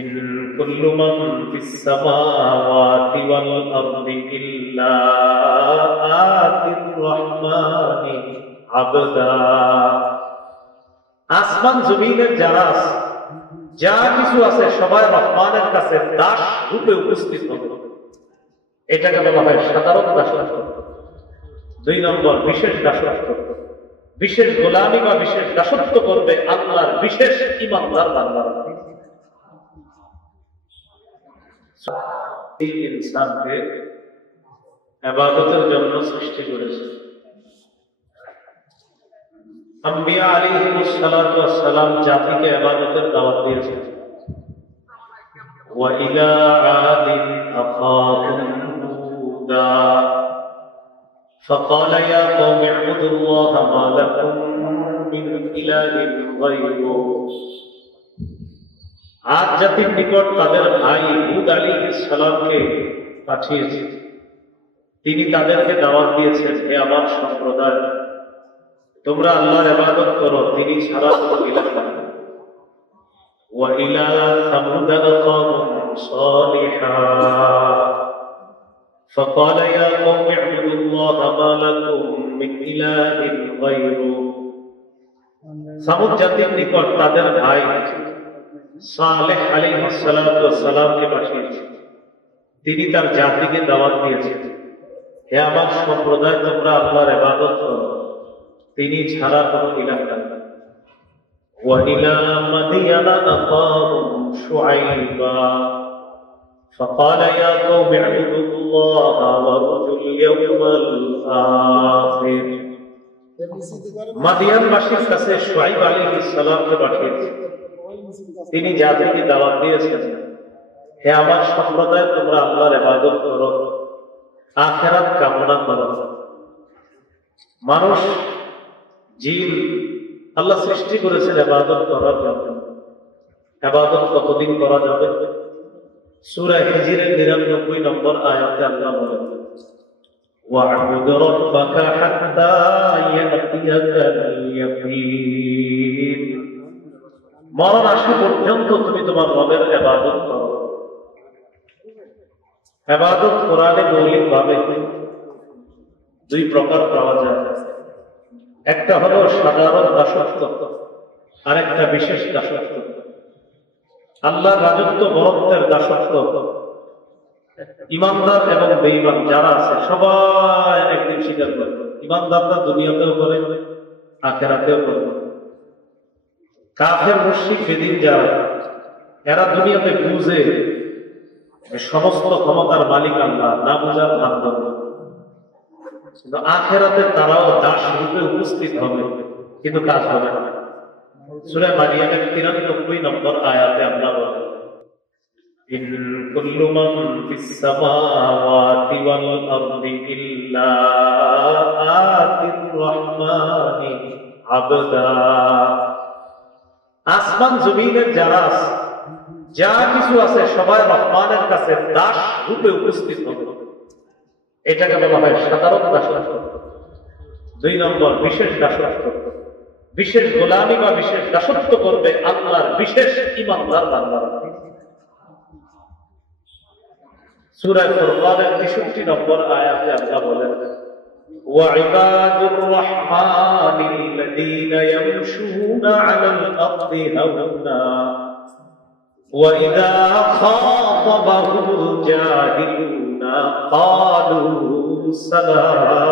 In কুল্লু মান ফিস সামাওয়াতি ওয়াল আরদি ইল্লা আতির রহমানি আবদা। আসমান জমিনের যারা আছে, যা কিছু আছে, সবাই রহমানের কাছে দাস রূপে উপস্থিত হবে। এটাকে বলা হয় সাধারণ দাসত্ব। 2 নম্বর বিশেষ দাসত্ব। বিশেষ গোলামি বা বিশেষ দাসত্ব করবে আল্লাহর বিশেষ ঈমানদার বান্দারা। এই ইনসানকে ইবাদতের জন্য সৃষ্টি করেছে। আম্বিয়া আলাইহিস সালাতু ওয়াস সালাম জাতিকে ইবাদতের দাওয়াত দিয়েছেন। ওয়া ইলা আদিন আখাহুম হুদা فقال يا قوم اعبدوا الله ما لكم من إله غيره। আদ জাতির নিকট তাদের ভাই হুদ আলাইহিস সালামকে পাঠিয়েছে। তিনি তাদেরকে দাওয়াত দিয়েছেন, হে আমার সম্প্রদায়, তোমরা আল্লাহর ইবাদত করো, তিনি ছাড়া কোনো ইলাহ নেই। ওয়া ইলা সামুদ আখাহুম সালিহা فقال يا قوم اعبدوا الله ما لكم من إله غيره। সামুদ জাতির নিকট তাদের ভাই সালেহ আলাইহিস সালাতু ওয়াস সালামকে পাঠিয়েছেন। তিনি তার জাতিকে দাওয়াত দিয়েছেন, হে আমার সম্প্রদায়, তোমরা আল্লাহর ইবাদত করো, তিনি ছাড়া কোনো ইলাহ নেই। ওয়া ইলা মাদিয়ানা আখাহুম শুআইবা فقال يا قوم اعبدوا الله وارجوا اليوم الآخر। মাদিয়ানবাসীর কাছে শুআইব আলাইহিস সালামকে পাঠিয়েছেন। তিনি জাতিকে দাওয়াত দিয়েছেন, হে আমার সম্প্রদায়, তোমরা আল্লাহর ইবাদত করো, আখিরাত কামনা করো। মানুষ জিন আল্লাহ সৃষ্টি করেছেন ইবাদত করার জন্য। ইবাদত কতদিন করা যাবে? সূরা হিজরের ৯৯ নম্বর আয়াতে আল্লাহ বলেন, ওয়া'বুদ রাব্বাকা হাত্তা ইয়াতিয়াকাল ইয়াকিন। মরণ আসা পর্যন্ত তুমি তোমার রবের ইবাদত করো। ইবাদত কোরআনে মৌলিকভাবে 2 প্রকার পাওয়া যায়। একটা হলো সাধারণ দাসত্ব, আর একটা বিশেষ দাসত্ব। আল্লাহর রাজত্ব বরত্বের দাসত্ব ইমানদার এবং বেঈমান যারা আছে সবাই একদিন স্বীকার করবে। ইমানদাররা দুনিয়াতেও করে, আখিরাতেও করে। কাফের মুশরিক বেদিন যারা, এরা দুনিয়াতে বুঝে সমস্ত ক্ষমতার মালিক আল্লাহ, না বুঝার ভান ধরবে। কিন্তু আখিরাতে তারাও দাস রূপে উপস্থিত হবে, কিন্তু কাজ হবে না। সূরা মারিয়ামের ৯৩ নম্বর আয়াতে আল্লাহ বলেন, ইন কুল্লু মান ফিস সামাওয়াতি ওয়াল আরদি ইল্লা আতির রহমানি আবদা। আসমান জমিনের যারা আছে, যা কিছু আছে, সবাই রহমানের কাছে দাস রূপে উপস্থিত হবে। এটাকে বলা হয় সাধারণ দাসত্ব। 2 নম্বর বিশেষ দাসত্ব। বিশেষ গোলামি বা বিশেষ দাসত্ব করবে আল্লাহর বিশেষ ঈমানদার বান্দারা। সূরা ফুরকানের ৬৩ নম্বর আয়াতে আল্লাহ বলেন, ওয়া ইবাদুর রাহমানিল্লাযীনা ইয়ামশুনা আলাল আরদি হাওনা ওয়া ইযা খাতাবাহুমুল জাহিলুনা ক্বালু সালামা।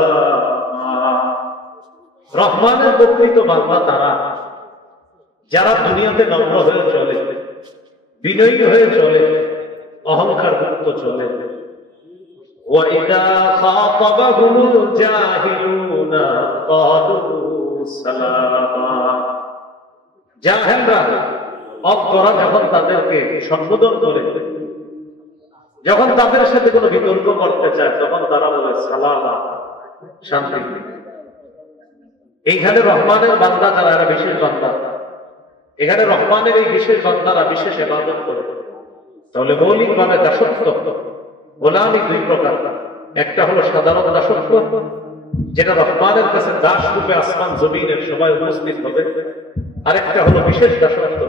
রহমানের প্রকৃত বান্দা তারা যারা দুনিয়াতে নম্র হয়ে চলে, বিনয়ী হয়ে চলে, অহংকার মুক্ত চলে। ওয়াইদা খাতাবাহুমুল জাহিলুনা ক্বালু সালামা। জাহেলরা, অজ্ঞরা যখন তাদেরকে সম্বোধন করে, যখন তাদের সাথে কোনো বিতর্ক করতে চায়, তখন তারা বলে সালামা, শান্তি। এইখানে রহমানের বান্দা যারা, এরা বিশেষ বান্দা। এখানে রহমানের এই বিশেষ বান্দারা বিশেষ ইবাদত করে। তাহলে মৌলিকভাবে দাসত্ব, গোলামি 2 প্রকার। একটা হলো সাধারণ দাসত্ব, যেটা রহমানের কাছে দাস রূপে আসমান জমিনের সবাই উপস্থিত হবে। আরেকটা হলো বিশেষ দাসত্ব,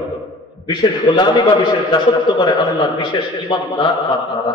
বিশেষ গোলামি বা বিশেষ দাসত্ব করে আল্লাহর বিশেষ ইমানদার বান্দারা।